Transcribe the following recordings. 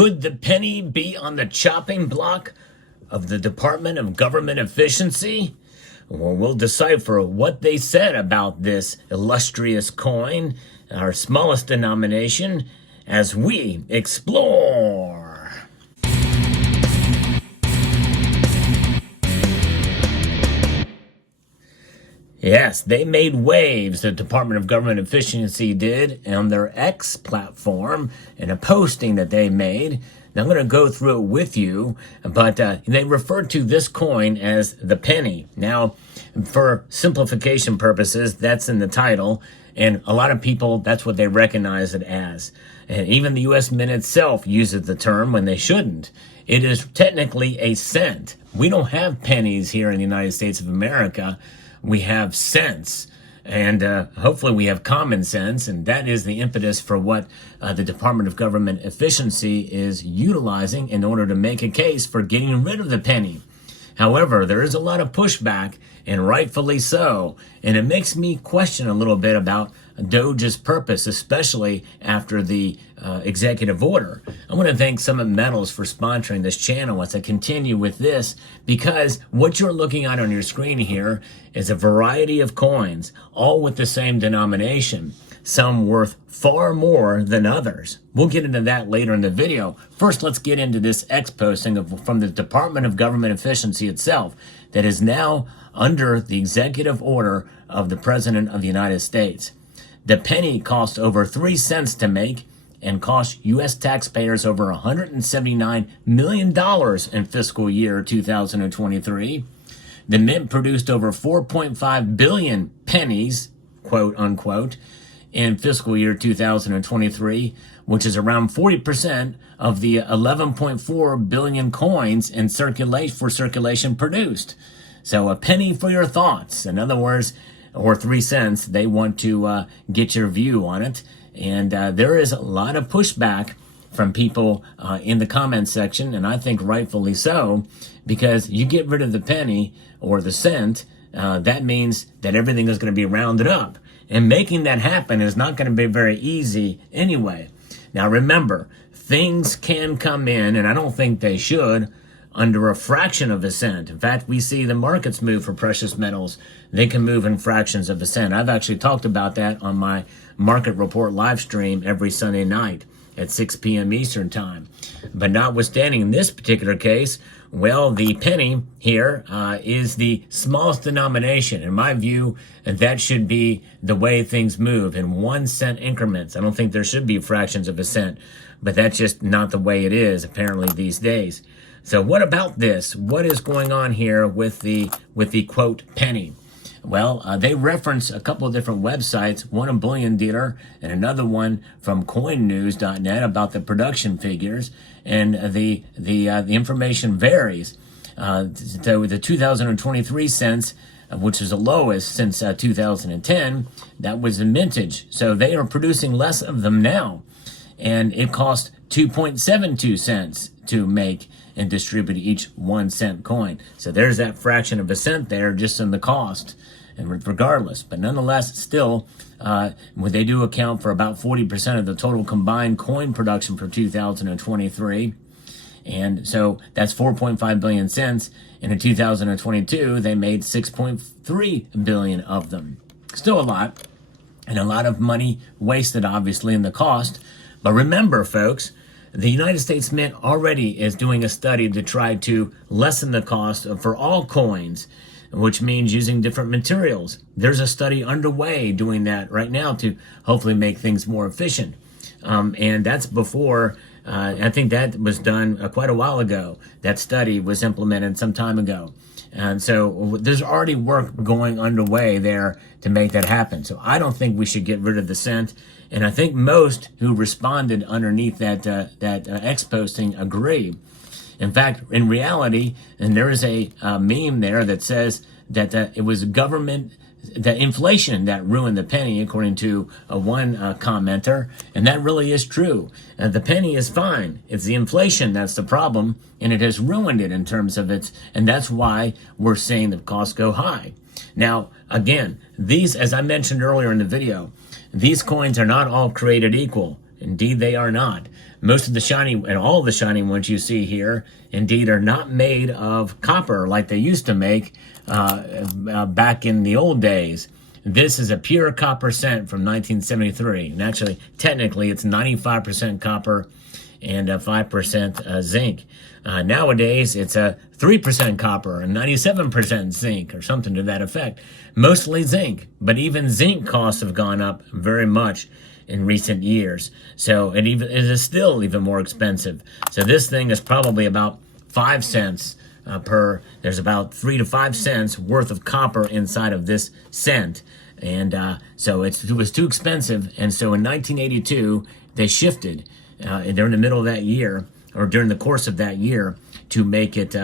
Could the penny be on the chopping block of the Department of Government Efficiency? Well, we'll decipher what they said about this illustrious coin, our smallest denomination, as we explore. Yes, they made waves, the Department of Government Efficiency did, on their X platform in a posting that they made. Now, I'm going to go through it with you, but they referred to this coin as the penny. Now, for simplification purposes, that's in the title, and a lot of people, that's what they recognize it as. And even the U.S. Mint itself uses the term when they shouldn't. It is technically a cent. We don't have pennies here in the United States of America. We have cents, and hopefully we have common sense, and that is the impetus for what the Department of Government Efficiency is utilizing in order to make a case for getting rid of the penny. However, there is a lot of pushback, and rightfully so, and it makes me question a little bit about DOGE's purpose, especially after the executive order. I want to thank Summit Metals for sponsoring this channel as I continue with this, because what you're looking at on your screen here is a variety of coins, all with the same denomination, some worth far more than others. We'll get into that later in the video. First, let's get into this X posting from the Department of Government Efficiency itself that is now under the executive order of the President of the United States. The penny cost over 3 cents to make and cost U.S. taxpayers over $179 million in fiscal year 2023. The Mint produced over 4.5 billion pennies, quote unquote, in fiscal year 2023, which is around 40% of the 11.4 billion coins in circulation produced. So a penny for your thoughts. In other words, or 3 cents, they want to get your view on it. And there is a lot of pushback from people in the comments section, and I think rightfully so, because you get rid of the penny or the cent, that means that everything is going to be rounded up. And making that happen is not going to be very easy anyway. Now remember, things can come in, and I don't think they should, under a fraction of a cent. In fact, we see the markets move for precious metals. They can move in fractions of a cent. I've actually talked about that on my Market Report live stream every Sunday night at 6 p.m. Eastern Time. But notwithstanding in this particular case, well, the penny here is the smallest denomination. In my view, that should be the way things move, in 1 cent increments. I don't think there should be fractions of a cent, but that's just not the way it is apparently these days. So what about this? What is going on here with the quote penny? Well, they reference a couple of different websites, one a bullion dealer and another one from coinnews.net about the production figures, and the information varies. So the 2023 cents, which is the lowest since 2010, that was the mintage. So they are producing less of them now, and it cost 2.72 cents to make and distribute each 1 cent coin. So there's that fraction of a cent there just in the cost, and regardless. But nonetheless, still, they do account for about 40% of the total combined coin production for 2023. And so that's 4.5 billion cents. And in 2022, they made 6.3 billion of them. Still a lot, and a lot of money wasted, obviously, in the cost. But remember, folks, the United States Mint already is doing a study to try to lessen the cost for all coins, which means using different materials. There's a study underway doing that right now to hopefully make things more efficient. And that's before, I think that was done quite a while ago. That study was implemented some time ago. And so there's already work going underway there to make that happen. So I don't think we should get rid of the cent. And I think most who responded underneath that X posting agree. In fact, in reality, and there is a meme there that says that it was government, the inflation that ruined the penny, according to one commenter, and that really is true. The penny is fine. It's the inflation that's the problem, and it has ruined it in terms of its, and that's why we're seeing the costs go high. Now, again, these, as I mentioned earlier in the video, these coins are not all created equal. Indeed, they are not. Most of the shiny and all the shiny ones you see here, indeed, are not made of copper like they used to make back in the old days. This is a pure copper cent from 1973. And actually, technically, it's 95% copper and 5% zinc. Nowadays, it's a 3% copper and 97% zinc or something to that effect. Mostly zinc, but even zinc costs have gone up very much in recent years. So it is still even more expensive. So this thing is probably about 5 cents there's about 3 to 5 cents worth of copper inside of this cent. And so it was too expensive. And so in 1982, they shifted during the middle of that year, or during the course of that year, to make it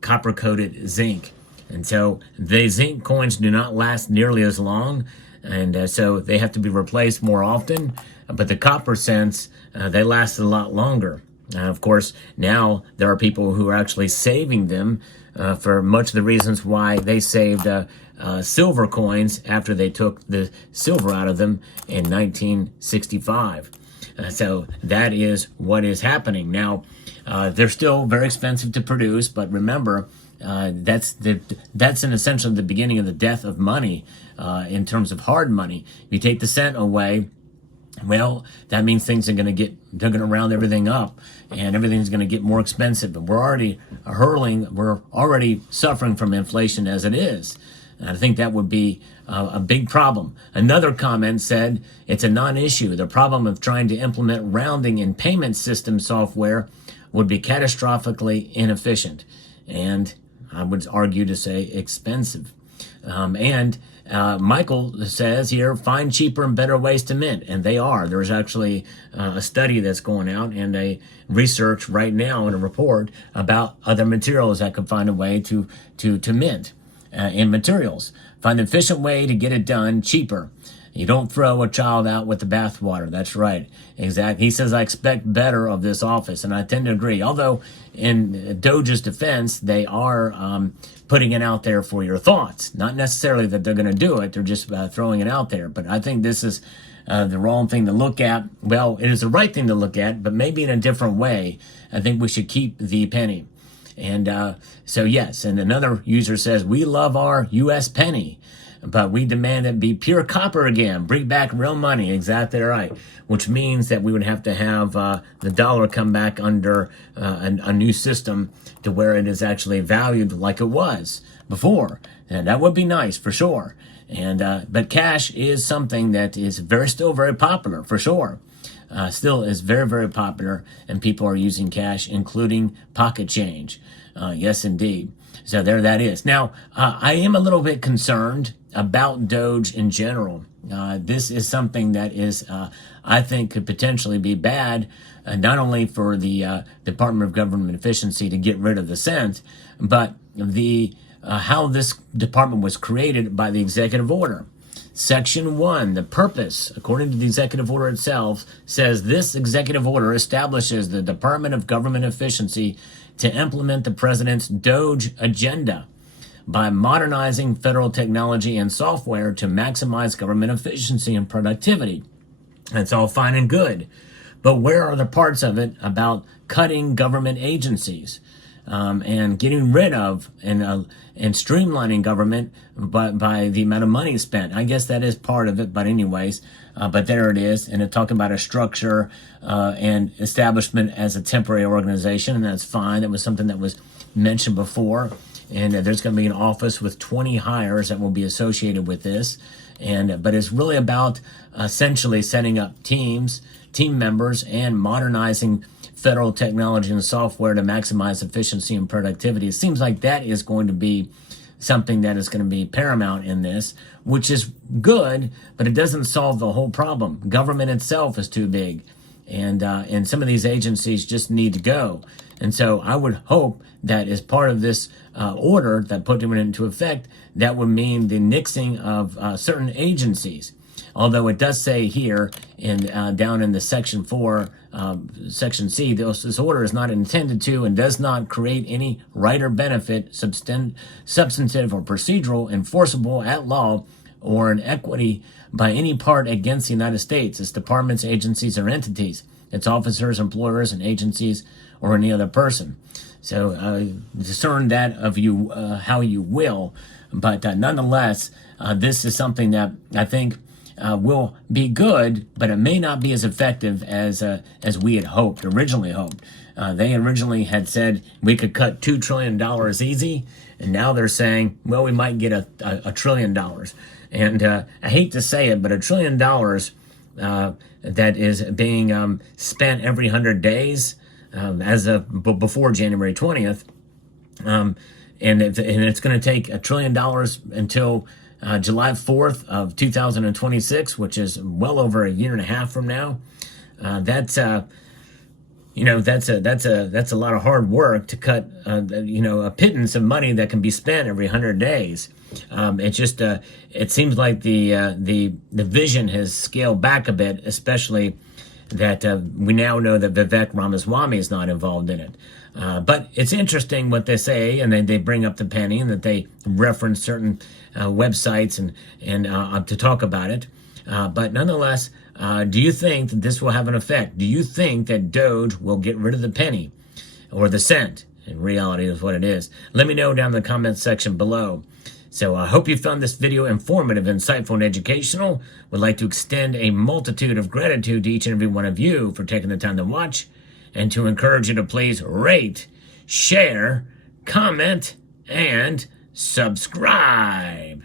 copper-coated zinc. And so the zinc coins do not last nearly as long, and so they have to be replaced more often. But the copper cents, they last a lot longer. Of course, now there are people who are actually saving them for much of the reasons why they saved silver coins after they took the silver out of them in 1965. So that is what is happening. Now, they're still very expensive to produce, but remember, that's in essentially the beginning of the death of money in terms of hard money. If you take the cent away, well, that means things are they're going to round everything up, and everything's going to get more expensive. And we're already suffering from inflation as it is. And I think that would be a big problem. Another comment said it's a non-issue. The problem of trying to implement rounding in payment system software would be catastrophically inefficient, and I would argue to say expensive. Michael says here, find cheaper and better ways to mint, and they are. There's actually a study that's going out and a research right now and a report about other materials that could find a way to mint in materials. Find an efficient way to get it done cheaper. You don't throw a child out with the bathwater. That's right. Exactly. He says, I expect better of this office, and I tend to agree. Although in DOGE's defense, they are putting it out there for your thoughts. Not necessarily that they're going to do it. They're just throwing it out there. But I think this is the wrong thing to look at. Well, it is the right thing to look at, but maybe in a different way. I think we should keep the penny. And so, yes, and another user says, we love our U.S. penny, but we demand it be pure copper again. Bring back real money. Exactly right. Which means that we would have to have the dollar come back under a new system to where it is actually valued like it was before. And that would be nice for sure. And but cash is something that is still very popular for sure. Still is very, very popular, and people are using cash, including pocket change. Yes, indeed. So there that is. Now, I am a little bit concerned about DOGE in general. This is something that is, I think, could potentially be bad, not only for the Department of Government Efficiency to get rid of the cent, but how this department was created by the executive order. Section 1, the purpose, according to the executive order itself, says this executive order establishes the Department of Government Efficiency to implement the president's DOGE agenda by modernizing federal technology and software to maximize government efficiency and productivity. That's all fine and good. But where are the parts of it about cutting government agencies and getting rid of and streamlining government by the amount of money spent? I guess that is part of it, but anyways, but there it is. And it's talking about a structure and establishment as a temporary organization, and that's fine. That was something that was mentioned before. And there's going to be an office with 20 hires that will be associated with this. But it's really about essentially setting up team members, and modernizing federal technology and software to maximize efficiency and productivity. It seems like that is going to be something that is going to be paramount in this, which is good, but it doesn't solve the whole problem. Government itself is too big, and some of these agencies just need to go. And so I would hope that as part of this order that put it into effect, that would mean the nixing of certain agencies. Although it does say here down in the Section 4, Section C, this order is not intended to and does not create any right or benefit, substantive or procedural, enforceable at law, or an equity by any part against the United States, its departments, agencies, or entities. its officers, employers, and agencies, or any other person. So discern that of you how you will. But nonetheless, this is something that I think will be good, but it may not be as effective as we had originally hoped. They originally had said we could cut $2 trillion easy, and now they're saying, well, we might get a $1 trillion. And I hate to say it, but $1 trillion that is being spent every 100 days as of before January 20th, and it's going to take $1 trillion until July 4th of 2026, which is well over a year and a half from now. That's a lot of hard work to cut a pittance of money that can be spent every 100 days. It's just it seems like the vision has scaled back a bit, especially that we now know that Vivek Ramaswamy is not involved in it. But it's interesting what they say, and they bring up the penny, and that they reference certain websites and to talk about it. But nonetheless, do you think that this will have an effect? Do you think that DOGE will get rid of the penny or the cent? In reality, is what it is. Let me know down in the comments section below. So I hope you found this video informative, insightful, and educational. Would like to extend a multitude of gratitude to each and every one of you for taking the time to watch, and to encourage you to please rate, share, comment, and subscribe.